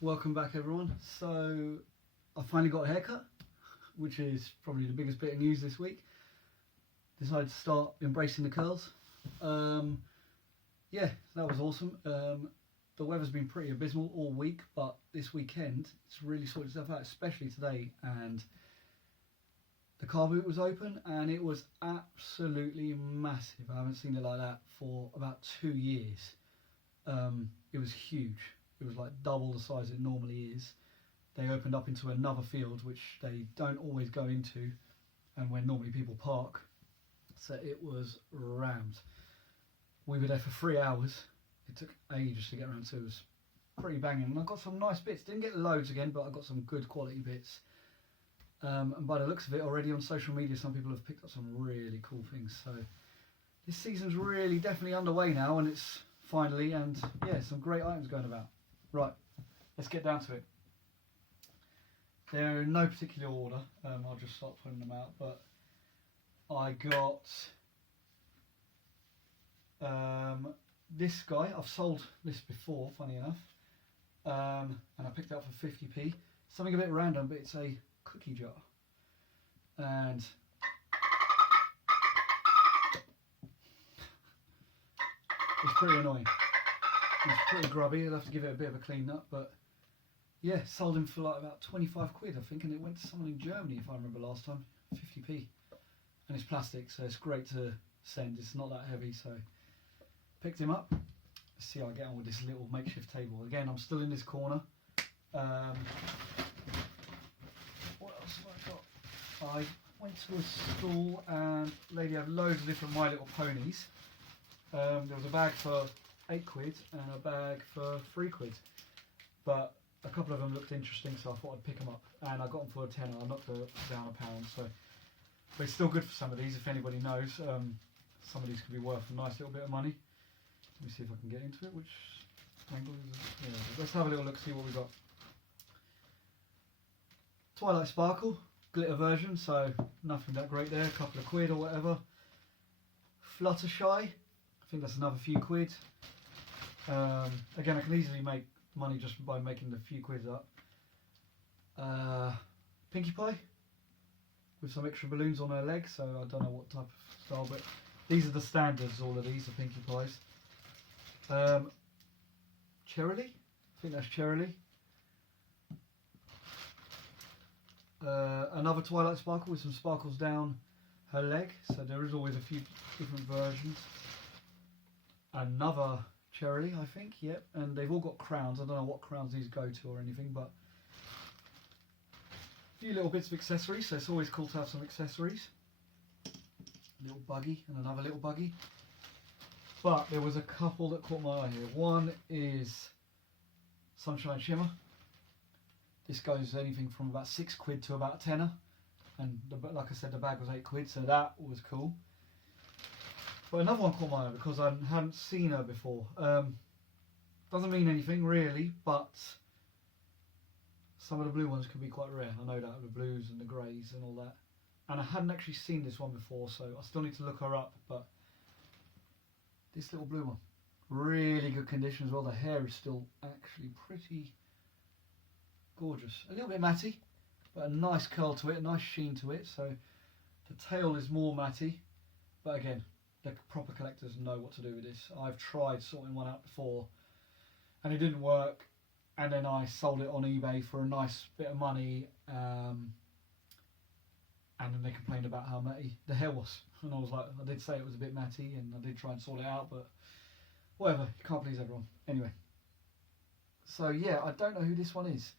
Welcome back everyone. So I finally got a haircut, which is probably the biggest bit of news this week. Decided to start embracing the curls. Yeah, that was awesome. The weather's been pretty abysmal all week, but this weekend it's really sorted itself out, especially today. And the car boot was open and it was absolutely massive. I haven't seen it like that for about 2 years. It was huge. It was like double the size it normally is. They opened up into another field which they don't always go into, and where normally people park. So it was rammed. We were there for 3 hours. It took ages to get around, so it was pretty banging. And I got some nice bits. Didn't get loads again, but I got some good quality bits. And by the looks of it, already on social media, some people have picked up some really cool things. So this season's really definitely underway now, and it's finally, and yeah, some great items going about. Right, let's get down to it. They're in no particular order. I'll just start putting them out. But I got this guy. I've sold this before, funny enough, and I picked it up for 50p. Something a bit random, but it's a cookie jar, and it's pretty annoying. It's pretty grubby. I'll have to give it a bit of a clean up, but yeah, sold him for like about 25 quid, I think, and it went to someone in Germany, if I remember last time, 50p. And it's plastic, so it's great to send. It's not that heavy, so picked him up. Let's see how I get on with this little makeshift table. Again, I'm still in this corner. What else have I got? I went to a stall and lady had loads of different My Little Ponies. There was a bag for 8 quid and a bag for 3 quid, but a couple of them looked interesting, so I thought I'd pick them up, and I got them for a tenner. I knocked it down £1, so but it's still good for some of these. If anybody knows, some of these could be worth a nice little bit of money. Let me see if I can get into it. Which angle is it? Yeah, let's have a little look, see what we got. Twilight Sparkle glitter version, so nothing that great there. A couple of quid or whatever. Fluttershy, I think that's another few quid. Again, I can easily make money just by making the few quids up. Pinkie Pie with some extra balloons on her leg, so I don't know what type of style, but these are the standards. All of these are Pinkie Pies. Cherily, I think that's Cherily. Another Twilight Sparkle with some sparkles down her leg, so there is always a few different versions. Another Cherily, I think, yep, and they've all got crowns. I don't know what crowns these go to or anything, but a few little bits of accessories, so it's always cool to have some accessories. Little buggy and another little buggy. But there was a couple that caught my eye here. One is Sunshine Shimmer. This goes anything from about 6 quid to about a tenner, and like I said, the bag was 8 quid, so that was cool. But another one caught my eye because I hadn't seen her before. Doesn't mean anything really, but some of the blue ones can be quite rare. I know that, the blues and the greys and all that. And I hadn't actually seen this one before, so I still need to look her up. But this little blue one, really good condition as well. The hair is still actually pretty gorgeous. A little bit matty, but a nice curl to it, a nice sheen to it. So the tail is more matty, but again, the proper collectors know what to do with this. I've tried sorting one out before and it didn't work, and then I sold it on eBay for a nice bit of money, and then they complained about how matty the hair was, and I was like, I did say it was a bit matty and I did try and sort it out, but whatever, you can't please everyone. Anyway, so yeah, I don't know who this one is.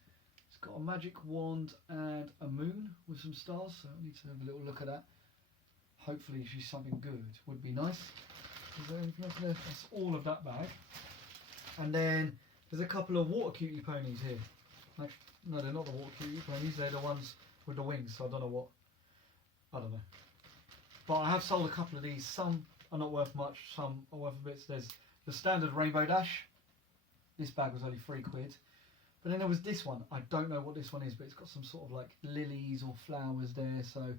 It's got a magic wand and a moon with some stars, so I need to have a little look at that. Hopefully she's something good, would be nice. Is there anything else there? That's all of that bag. And then there's a couple of water cutie ponies here. Like, no, they're not the water cutie ponies, they're the ones with the wings, so I don't know what, I don't know. But I have sold a couple of these. Some are not worth much, some are worth a bit. There's the standard Rainbow Dash. This bag was only 3 quid. But then there was this one. I don't know what this one is, but it's got some sort of like lilies or flowers there, so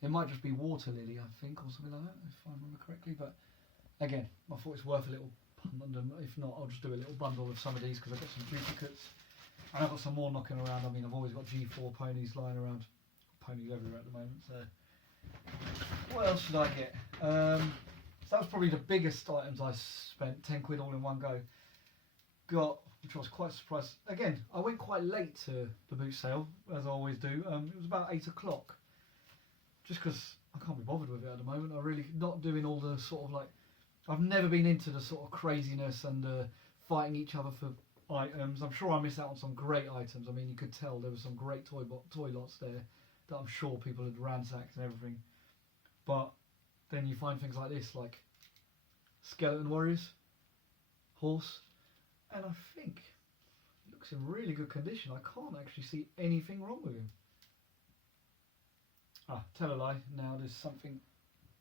it might just be water lily, I think, or something like that, if I remember correctly. But again, I thought it's worth a little bundle. If not, I'll just do a little bundle of some of these because I've got some duplicates. And I've got some more knocking around. I mean, I've always got G4 ponies lying around. Ponies everywhere at the moment. So what else should I get? So that was probably the biggest items I spent. 10 quid all in one go. Got, which I was quite surprised. Again, I went quite late to the boot sale, as I always do. It was about 8 o'clock. Just because I can't be bothered with it at the moment. I really not doing all the sort of like. I've never been into the sort of craziness and fighting each other for items. I'm sure I missed out on some great items. I mean, you could tell there were some great toy lots there that I'm sure people had ransacked and everything. But then you find things like this, like Skeleton Warriors, horse, and I think he looks in really good condition. I can't actually see anything wrong with him. Ah, tell a lie. Now there's something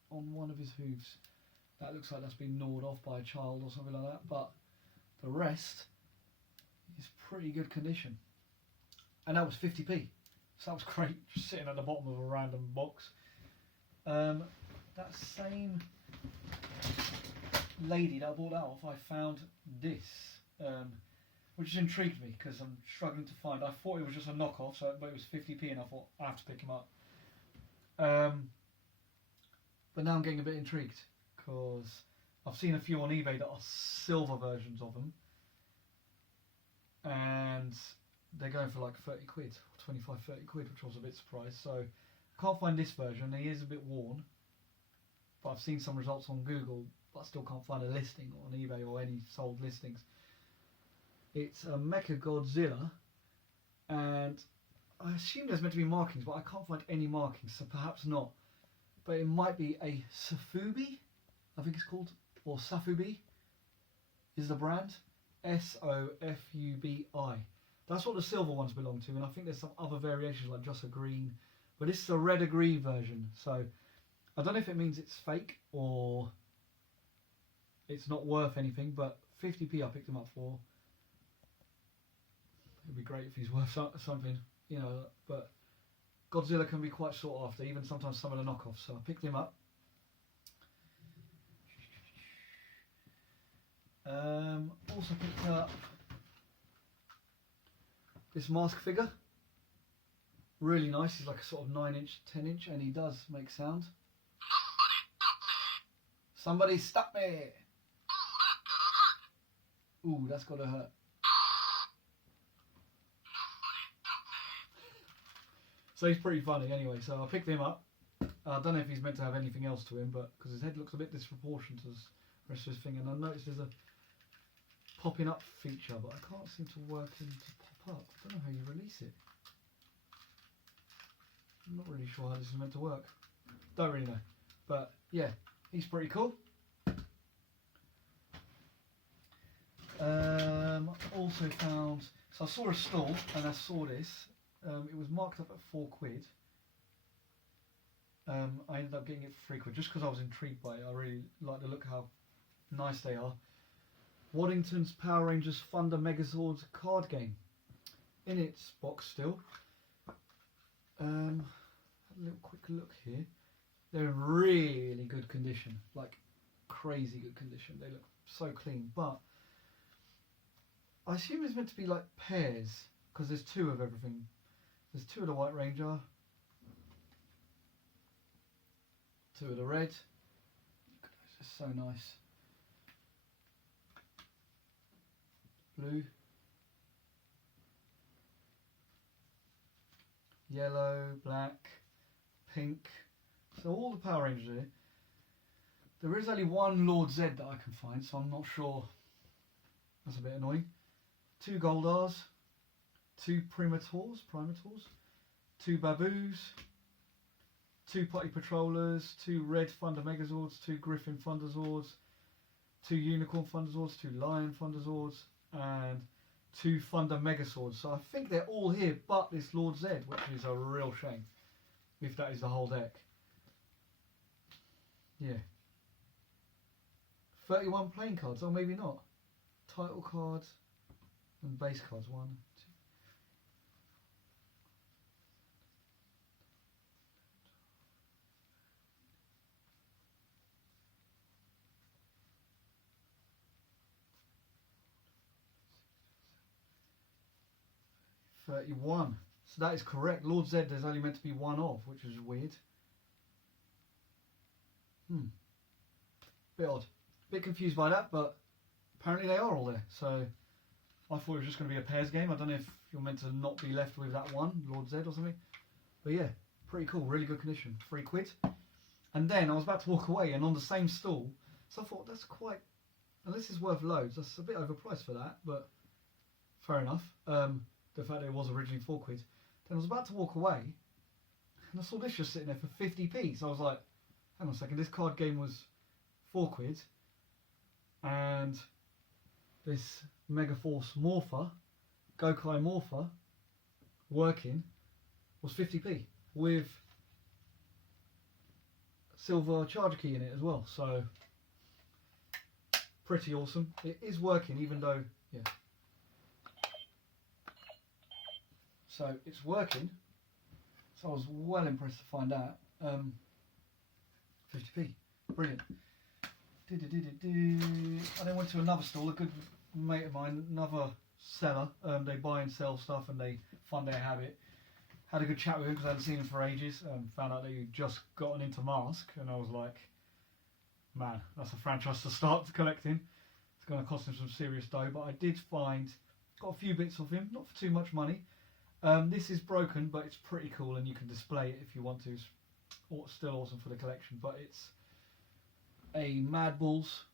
on one of his hooves. That looks like that's been gnawed off by a child or something like that. But the rest is pretty good condition. And that was 50p. So that was great, just sitting at the bottom of a random box. That same lady that I bought that off, I found this, which has intrigued me because I'm struggling to find. I thought it was just a knockoff, but it was 50p, and I thought I have to pick him up. But now I'm getting a bit intrigued because I've seen a few on eBay that are silver versions of them, and they're going for like 30 quid, 25, 30 quid, which I was a bit surprised. So I can't find this version. He is a bit worn, but I've seen some results on Google, but I still can't find a listing on eBay or any sold listings. It's a Mecha Godzilla, and I assume there's meant to be markings, but I can't find any markings, so perhaps not. But it might be a Sofubi, I think it's called, or Sofubi is the brand. Sofubi. That's what the silver ones belong to, and I think there's some other variations like just a green, but this is a red or green version, so I don't know if it means it's fake or it's not worth anything, but 50p I picked him up for. It'd be great if he's worth something, you know, but Godzilla can be quite sought after, even sometimes some of the knockoffs, so I picked him up. Also picked up this mask figure, really nice. He's like a sort of 9-inch, 10-inch, and he does make sound. Somebody stop me! Ooh, that's gotta hurt. So he's pretty funny anyway, so I picked him up. I don't know if he's meant to have anything else to him, but because his head looks a bit disproportionate to the rest of his thing, and I noticed there's a popping up feature, but I can't seem to work him to pop up. I don't know how you release it. I'm not really sure how this is meant to work. Don't really know. But yeah, he's pretty cool. Also found, so I saw a stall and I saw this. It was marked up at 4 quid. I ended up getting it for 3 quid just because I was intrigued by it. I really like the look, how nice they are. Waddington's Power Rangers Thunder Megazords card game. In its box still. A little quick look here. They're in really good condition, like crazy good condition. They look so clean, but I assume it's meant to be like pairs because there's 2 of everything. There's 2 of the White Ranger, 2 of the red. This is so nice. Blue, yellow, black, pink. So all the Power Rangers here. There is only one Lord Z that I can find, so I'm not sure. That's a bit annoying. 2 Goldars, 2 Primators, 2 Baboos, 2 Potty Patrollers, 2 Red Thunder Megazords, 2 Griffin Thunderzords, 2 Unicorn Thunderzords, 2 Lion Thunderzords, and 2 Thunder Megaswords. So I think they're all here, but this Lord Z, which is a real shame, if that is the whole deck. Yeah. 31 playing cards, or maybe not. Title cards and base cards. 1, 2. 31. So that is correct. Lord Z, there's only meant to be one of, which is weird. Bit odd. Bit confused by that, but apparently they are all there. So I thought it was just going to be a pairs game. I don't know if you're meant to not be left with that one, Lord Z or something. But yeah, pretty cool. Really good condition. £3. And then I was about to walk away, and on the same stall, so I thought that's quite, unless it's worth loads, that's a bit overpriced for that, but fair enough. The fact that it was originally £4. Then I was about to walk away, and I saw this just sitting there for 50p. So I was like, hang on a second, this card game was £4, and this Megaforce Morpher, Gokai Morpher, working, was 50p with silver charger key in it as well. So pretty awesome. It is working, even though, yeah. So it's working. So I was well impressed to find out. 50p, brilliant. I then went to another stall, a good mate of mine, another seller. They buy and sell stuff, and they fund their habit. Had a good chat with him because I hadn't seen him for ages. Found out that he'd just gotten into Mask, and I was like, man, that's a franchise to start collecting. It's going to cost him some serious dough, but I did find, got a few bits of him, not for too much money. This is broken, but it's pretty cool, and you can display it if you want to. It's still awesome for the collection, but it's a Mad Bulls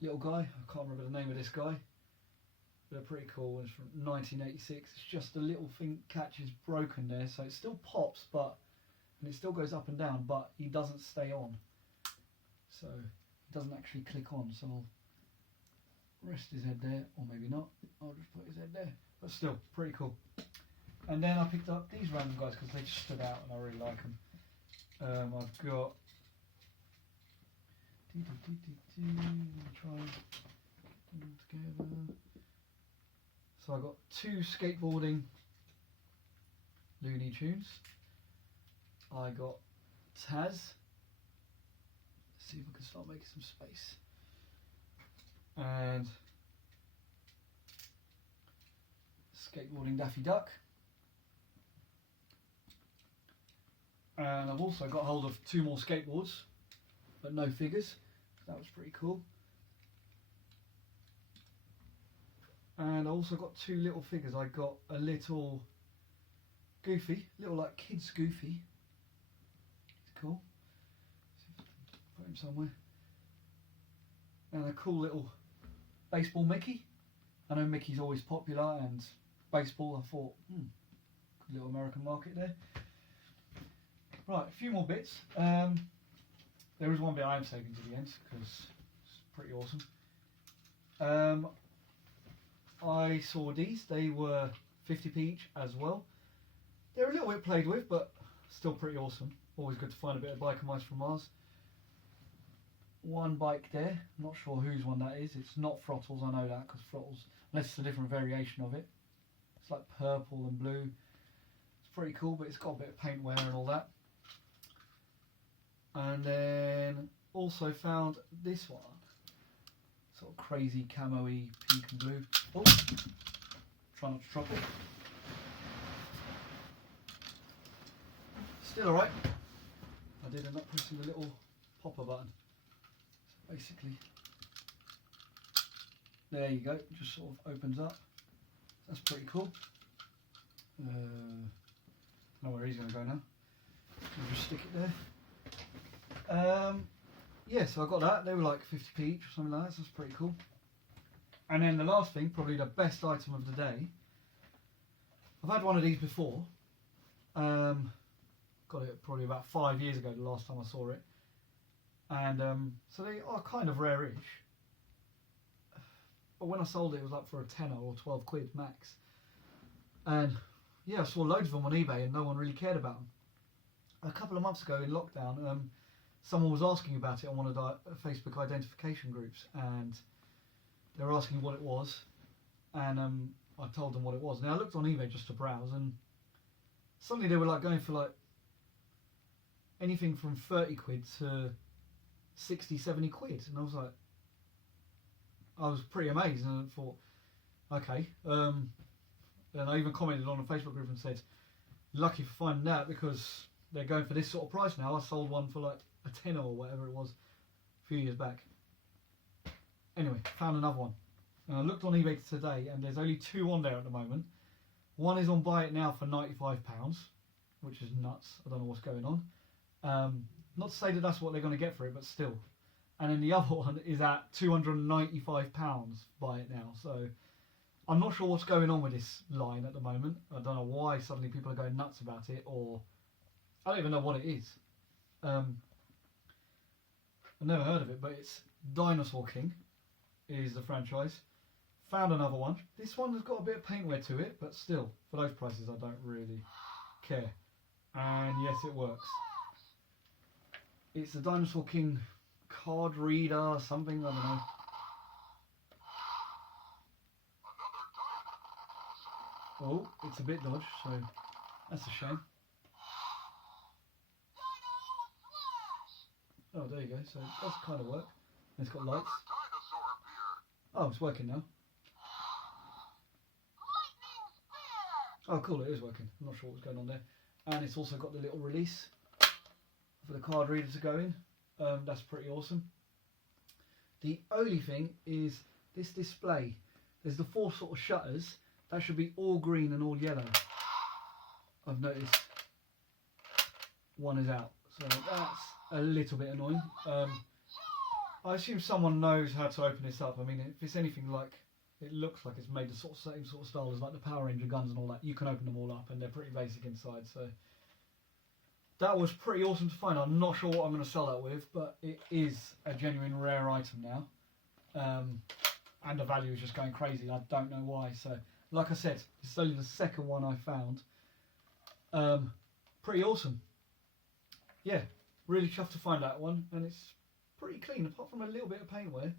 little guy. I can't remember the name of this guy. They're pretty cool. It's from 1986. It's just the little thing catches broken there, so it still pops, and it still goes up and down, but he doesn't stay on. So it doesn't actually click on. So I'll rest his head there, or maybe not. I'll just put his head there. But still, pretty cool. And then I picked up these random guys because they just stood out and I really like them. I've got. Let me try and put them together. So I've got 2 skateboarding Looney Tunes. I got Taz. Let's see if I can start making some space. And skateboarding Daffy Duck. And I've also got hold of 2 more skateboards, but no figures. That was pretty cool. And I also got 2 little figures. I got a little Goofy, little like kids Goofy. It's cool. Put him somewhere. And a cool little baseball Mickey. I know Mickey's always popular, and baseball, I thought, good little American market there. Right, a few more bits. There is one bit I am saving to the end because it's pretty awesome. I saw these. They were 50p each as well. They're a little bit played with, but still pretty awesome. Always good to find a bit of biker mice from Mars. One bike there. I'm not sure whose one that is. It's not Throttle's, I know that, because Throttle's, unless it's a different variation of it. It's like purple and blue. It's pretty cool, but it's got a bit of paint wear and all that. And then also found this one. Sort of crazy camo-y pink and blue. Oh, try not to drop it. Still alright. I did end up pressing the little popper button. So basically, there you go. It just sort of opens up. That's pretty cool. I know where he's going to go now. I'll just stick it there. Yeah, so I got that. They were like 50p each or something like that, so that's pretty cool. And then the last thing, probably the best item of the day. I've had one of these before. Got it probably about 5 years ago, the last time I saw it. And so they are kind of rare-ish. But when I sold it, it was like for a tenner or 12 quid max. And yeah, I saw loads of them on eBay and no one really cared about them. A couple of months ago in lockdown, someone was asking about it on one of the Facebook identification groups, and they were asking what it was, and I told them what it was. Now I looked on eBay just to browse, and suddenly they were like going for like anything from 30 quid to 60, 70 quid, and I was pretty amazed, and I thought, okay, And I even commented on a Facebook group and said, lucky for finding that because they're going for this sort of price now. I sold one for like a tenner or whatever it was a few years back. Anyway, found another one. And I looked on eBay today and there's only 2 on there at the moment. One is on buy it now for £95, which is nuts. I don't know what's going on. Not to say that that's what they're going to get for it, but still. And then the other one is at £295 buy it now. So I'm not sure what's going on with this line at the moment. I don't know why suddenly people are going nuts about it, or I don't even know what it is. I've never heard of it, but it's Dinosaur King is the franchise. Found another one. This one has got a bit of paintwear to it, but still, for those prices I don't really care. And yes, it works. It's the Dinosaur King card reader, something, I don't know. Oh, it's a bit dodged, so that's a shame. Oh, there you go, so it does kind of work. And it's got lights. Oh, it's working now. Oh, cool, it is working. I'm not sure what's going on there. And it's also got the little release for the card reader to go in. That's pretty awesome. The only thing is this display. There's the 4 sort of shutters. That should be all green and all yellow. I've noticed one is out. So that's a little bit annoying. I assume someone knows how to open this up. I mean, if it's anything like, it looks like it's made the sort of same sort of style as like the Power Ranger guns and all that. You can open them all up and they're pretty basic inside. So that was pretty awesome to find. I'm not sure what I'm going to sell that with, but it is a genuine rare item now. And the value is just going crazy. I don't know why. So like I said, it's only the second one I found. Pretty awesome. Yeah, really chuffed to find that one. And it's pretty clean, apart from a little bit of paintwear.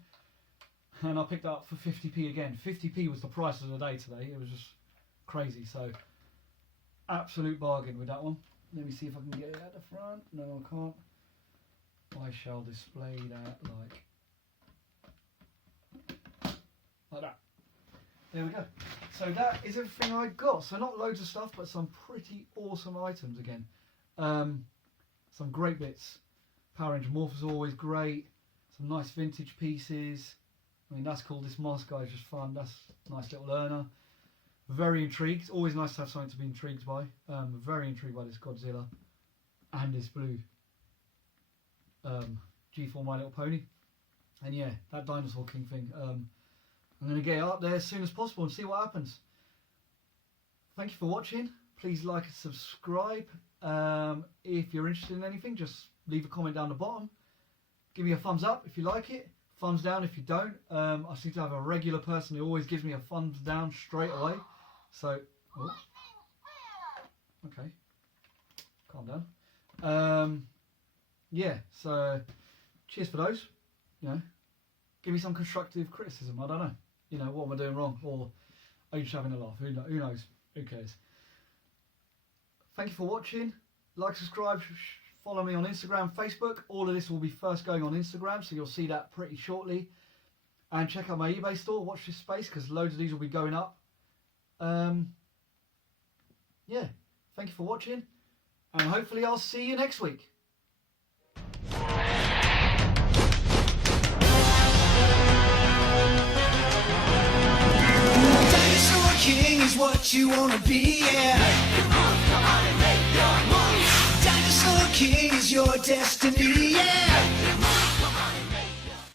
And I picked that up for 50p again. 50p was the price of the day today. It was just crazy. So absolute bargain with that one. Let me see if I can get it at the front. No, I can't. I shall display that like that. There we go. So that is everything I got. So not loads of stuff, but some pretty awesome items again. Some great bits. Power Ranger Morph is always great. Some nice vintage pieces. I mean, that's cool. This mask guy is just fun. That's a nice little earner. Very intrigued. It's always nice to have something to be intrigued by. Very intrigued by this Godzilla and this blue G4 My Little Pony. And yeah, that Dinosaur King thing. I'm going to get it up there as soon as possible and see what happens. Thank you for watching. Please like and subscribe. If you're interested in anything, just leave a comment down the bottom. Give me a thumbs up if you like it. Thumbs down if you don't. I seem to have a regular person who always gives me a thumbs down straight away. So, oh, okay, calm down. Yeah, so cheers for those. You know, give me some constructive criticism. I don't know. You know, what am I doing wrong, or are you just having a laugh? Who knows? Who cares? Thank you for watching. Like, subscribe. Follow me on Instagram, Facebook. All of this will be first going on Instagram, so you'll see that pretty shortly. And check out my eBay store. Watch this space, because loads of these will be going up. Yeah, thank you for watching, and hopefully I'll see you next week. Dinosaur King is what you want to be, yeah. Dinosaur King is your destiny, yeah.